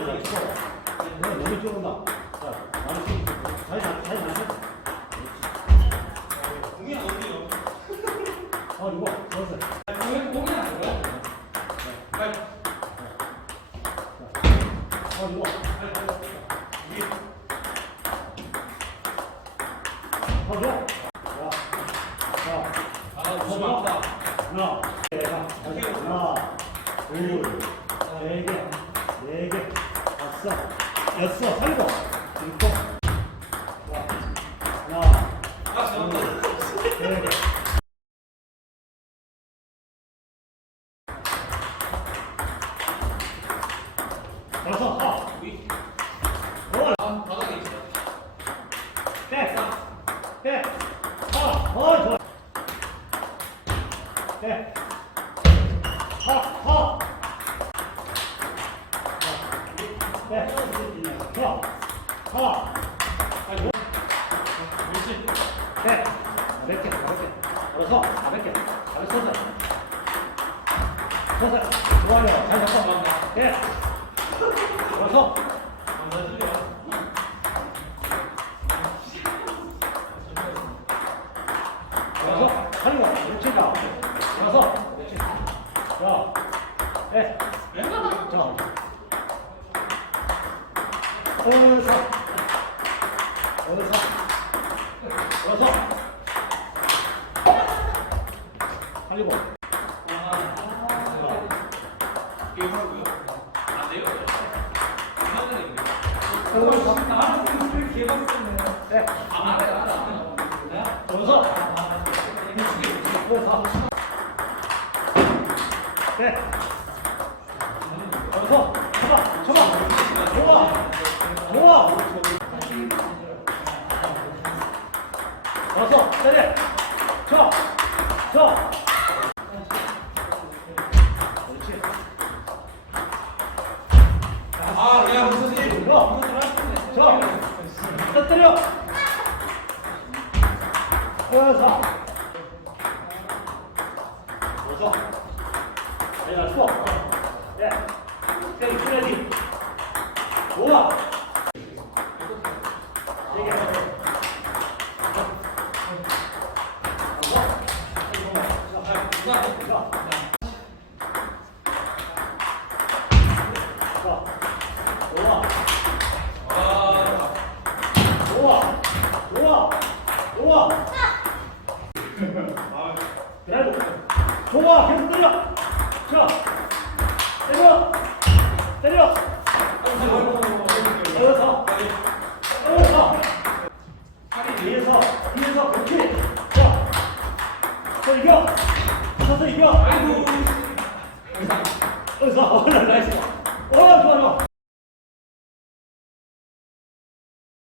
너무 좁은다. 자, 나는 지금 자리 나, 자리 나. 공이랑 어디요? 어, 이거, 좋았어. 공이 공이 안 돼요? 빨리. 어, 이거. 어, 좋아. 자, 자, 아 너무 아프다. 하나, 네, 자, 다시. 하나, 둘, 네 개, 네 개, 다섯, 여섯, 일곱, 일곱. 자, 하나, 아 저는 네 개. 여섯, 하. 위. 월. 아 바닥에 있어. 백, 백, 하, 어, 좋아. 백, 하, 하. 아이고. 그렇지. 백, 몇 개, 몇 개. 알아서, 아, 몇 개. 알아서 서서. 서서. 좋아요. 잘 잡고. 감사합니다. 백. 알아서. 감사드려요. 알아서. 살려. 그렇지, 가. 알아서. 그렇지. 자, 백. 자. 어서. 어서. 어서. 살리고. 게임하고요. 안 돼요? 어서. 나는 개박했네. 백. 아 알아. 좋아. 어서. 때려. 쳐. 쳐. 그렇지. 아 그냥 선생님. 쳐. 쳐. 터뜨려. 어서. 어서. 내가 쏘. 예. 세이 프레디. 좋아. 얘기해. 좋아. 아 좋아. 좋아. 좋아. 그래도 좋아. 계속 때려. 자. 때려. 때려. 어서. 어서. 뒤에서 뒤에서 그렇지. 자. 또 이겨. 서서 이겨. 아이고. 어서. 어, 나이스. 어, 좋아 좋아.